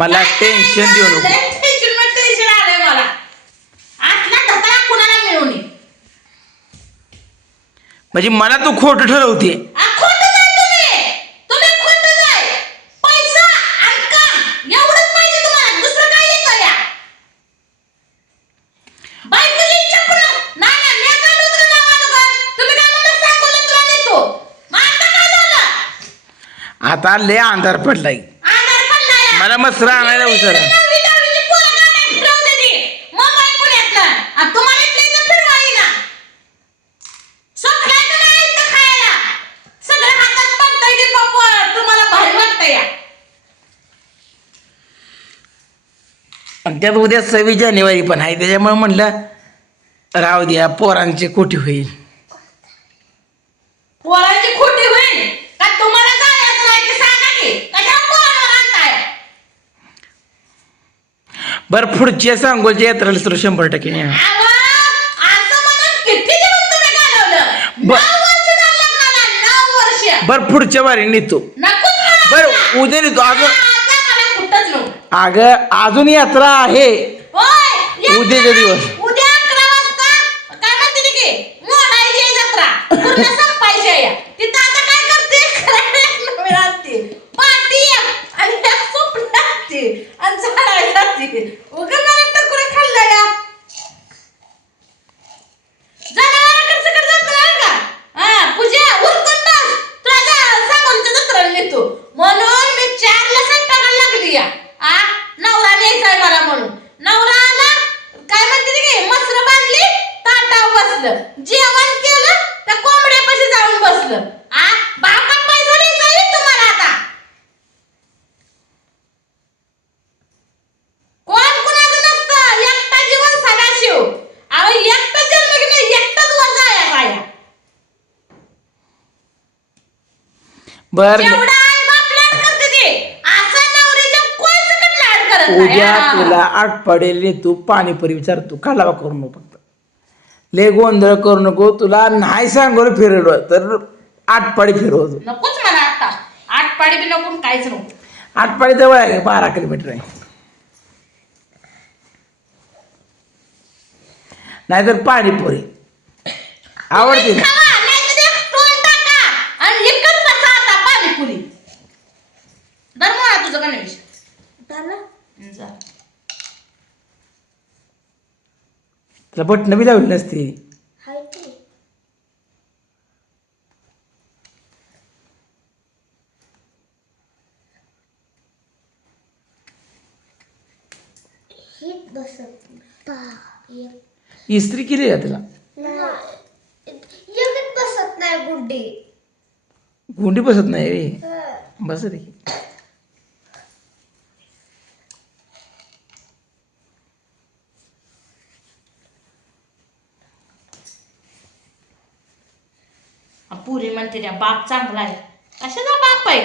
मला टेन्शन देऊ नको. टेन्शन आलंय मला. आतला धक्का कुणाला मिळू नये. म्हणजे मला तू खोटं ठरवते. आता लय अंधार पडलाय. मला मस्त आणायला उचल. आणि त्यात उद्या 26 जानेवारी पण आहे, त्याच्यामुळे म्हणलं राहू द्या, पोरांची खोटी होईल. पोरांची खोटी होईल का तुम्हाला जायचं नाही की सांगा की कशा पोरांवर आणताय. बरं पुढच्या सांगोलच्या यात्रेला तर 100% नाही. असं म्हणून किती दिवस तुम्ही घालवलं. 9 वर्ष झालं मला, 9 वर्ष. बरं पुढच्या वारी नेतो. बरं उद्या नेतो. अगं अजून यात्रा आहे उद्याचा दिवस. उद्या 11 वाजता काय म्हणते की मोडायची जत्रा पूर्ण संपायची आहे. तिथं आता काय करते मिळाते पाटी आणि त्या सोपडाते आणि झाडायला जाते. उगा मला टकुरे खाल्ल्या जनावरांकडे सगळं जात नाही का. हा पूजा उरकून बस, तुला सांगून जत्रा नेतो म्हणून मी 4ला स्वयंपाकाला लागली या. नवरा न्यायचाय मला म्हणून. नवरा आला काय म्हणते की मसर बांधली, ताटावर बसलं, जेवण केलं, त्या कोंबड्यापाशी जाऊन बसलं. बापात पैसा द्यायचा तुम्हाला आता. कोण कुणाचं नसतं, एकटा जीवन सदाशिव. अहो एकटा जन्म घेऊन एकटाच वर जाया पाया. बरं उद्या तुला 8 पडेल. तू पाणीपुरी विचारतो, कालावा करू नको. फक्त लय गोंधळ करू नको. तुला नाही सांगू फिरवलं तर 8 पाडी फिरवतो. नकोच मला आता 8 पाडी बी नको, काहीच नको. 8 पाडी जवळ आहे, 12 किलोमीटर आहे. नाहीतर पाणीपुरी आवडते ना. तुझं का नाही तुला बटणं बी लावली नसते. इस्त्री केली का तुला. बसत नाही गुंडी. गुंडी बसत नाही बस रे. पुरी म्हणते त्या बाप चांगला आहे. कशाचा बाप आहे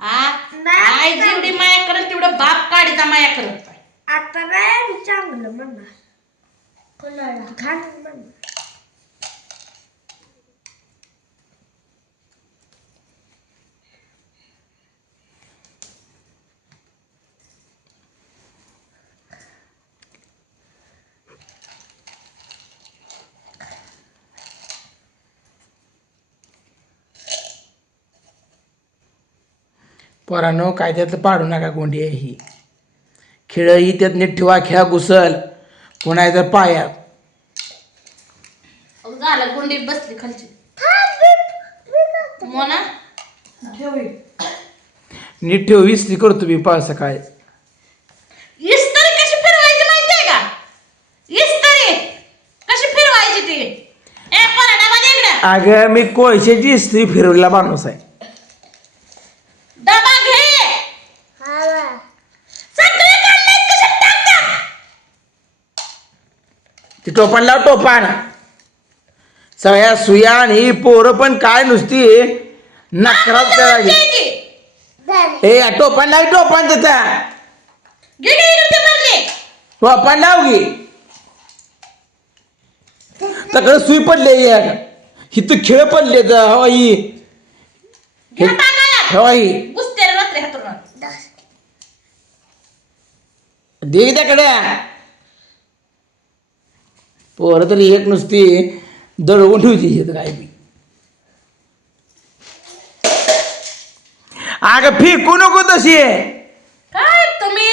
आई जेवढी माया करत तेवढं बाप काढीचा माया करत. आता नाही चांगलं म्हणा कोणाला घाण म्हणा. पोरांनो काय त्यातलं पाडू नका. गोंडी आहे ही. खेळ ही त्यात नीट ठेवा. खेळा घुसल पुन्हा तर पायात झालं. गुंडी बसली खालची मोना नीट ठेव. इस्त्री करतो मी पावसा काय. इस्त्री कशी फिरवायची माहितीये का. इस्त्री कशी फिरवायची ती. अगं मी कोळशाची इस्त्री फिरवला माणूस आहे. डबा घे. ती टोपण लाव. टोपण सगळ्या सुया आणि पोरं पण काय नुसती नकरात करायची. टोपण लाव. टोपण त्याचा टोपण लाव गी. तकडे सुई पडले हिथं खेळ पडले हवाई हवाई. दे त्याकडे. पोरं तरी एक नुसती दळवून ठेवते काय बी. अगं फेकू नको तशी. काय तुम्ही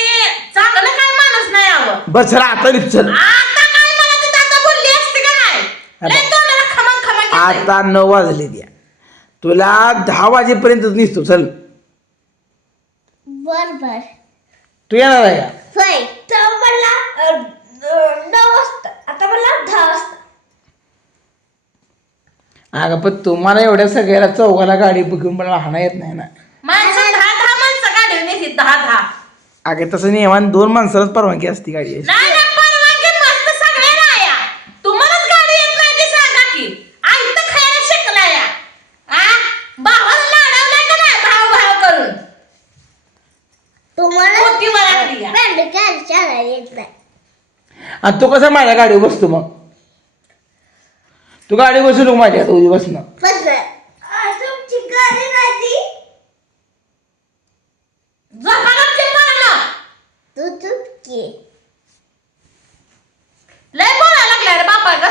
चांगलं काय माणूस नाही आवं. बस आता चल. आता काय मला तिथं आता बोलली असते का नाही? लय तोंडाला खमंग खमंग येतंय. आता 9 वाजले द्या. तुला 10 वाजेपर्यंतच निसतो. चल बर तू येणार आहे का? होय तर मला 9 वाजता आता मला 10 वाजता. अगं पण तुम्हाला एवढ्या सगळ्याला चौघाला गाडी बघून मला हाणा येत नाही ना. माणसं 10 माणसं गाडी नेते 10. अगं तसं नियमान 2 माणसालाच परवानगी असते गाडी. नाही ना परवानगी मस्त सगळ्यांना या. तुम्हालाच गाडी येत नाही ते सांगा की. आयत खायला शिकला या. भावाला लाडवलाय का नाही भाव करून. तुम्हाला मोठी मराठी या. बँड काय चालायला येत नाही. आणि तू कसा माझ्या गाडीवर बसतो मग? तू गाडी बसू नको माझ्या उद्या बसणं. तुमची गाडी नाही ती. जपानात मला तू चुकी. लय बोलायला लागलाय रे बापा ग.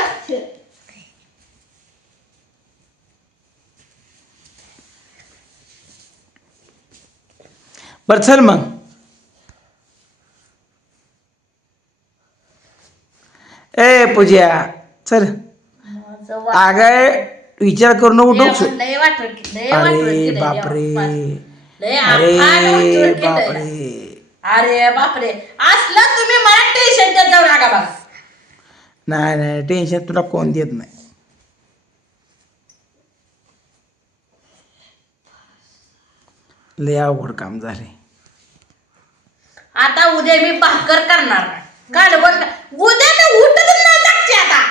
बरं चल मग. ए पूजा चल. अगं विचार करू नको डोकं. लय वाटत अरे बापरे. लय अरे बापरे. अरे बापरे असलं तुम्ही मला टेन्शन देत जाऊ नका बघा. नाही टेन्शन तुला कोण देत नाही. लय अवघड काम झाले. आता उद्या मी भाकर करणार नाही. कालवण उद्या मी उठतच नाही जागते आता.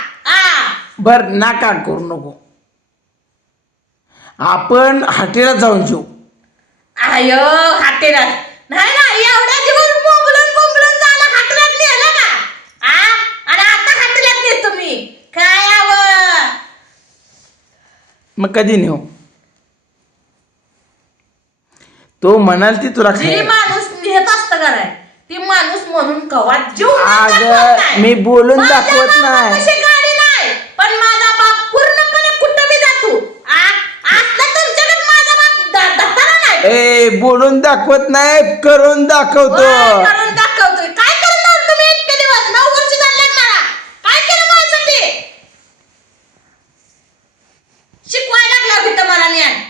बर नाका करू नको. आपण हाटेला जाऊन जेऊ. आयो हाटेरात नाही ना एवढ्या दिवस बोंबलून झालं हाटेरात नेलं का. आणि आता हाटेरात नेत तुम्ही काय मग कधी नेऊ? तो म्हणाल ती तुला जी माणूस नेत असतं का नाही ती माणूस म्हणून कवा जीव अगं मी बोलून दाखवत नाही. गाडी नाही पण माझा बाप पूर्णपणे कुठं बी जातो. असला तुमच्याकडे माझा बाप दत्ताना नाही. ए बोलून दाखवत नाही करून दाखवतो. करून दाखवतोय. काय करणार तुम्ही इतके दिवस 9 वर्ष झाले लग्नाला. काय केलं माझ्यासाठी? शिकवायला लागला तिथं मला ज्ञान.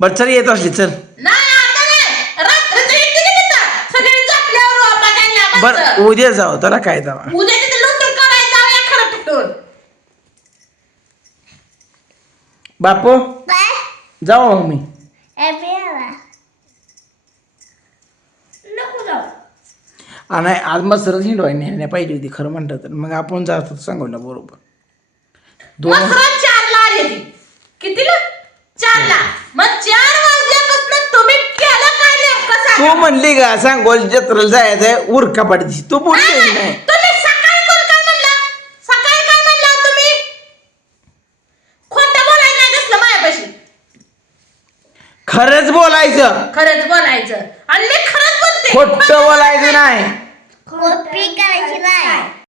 बर चल येत असली चल. नाही आता नाही रात्रीचं येते की तिथं सगळे झोपल्यावर बघायला बर बसतं. उद्या जाऊ त्याला काय जावा. उद्या तिथे लुटून काढायला जाऊया खरं तिथून. बापू काय जाऊ मग मी. नको जाऊ. आणि आज मग सरच हिंडवाय नेण्या पाहिजे होती खरं म्हणतं तर. मग आपण जातो सांगू ना बरोबर. 2 मसरा 4ला आली ती. कितीला? 4ला. मग 4 वाजल्यापासून तुम्ही केलं काय नेमकं तू सांगा. म्हणली का सांगोल जत्रेला जायचंय उरका पाडतीस. तू बोलली नाही. तुम्ही सकाळी कोण काय म्हणला? सकाळी काय म्हणला तुम्ही? खोटं बोलायचं नाही दिसलं माझ्यापाशी. खरंच बोलायचं. खरंच बोलायचं आणि मी खरंच बोलते. खोटं बोलायचं नाही. कॉपी करायची नाही.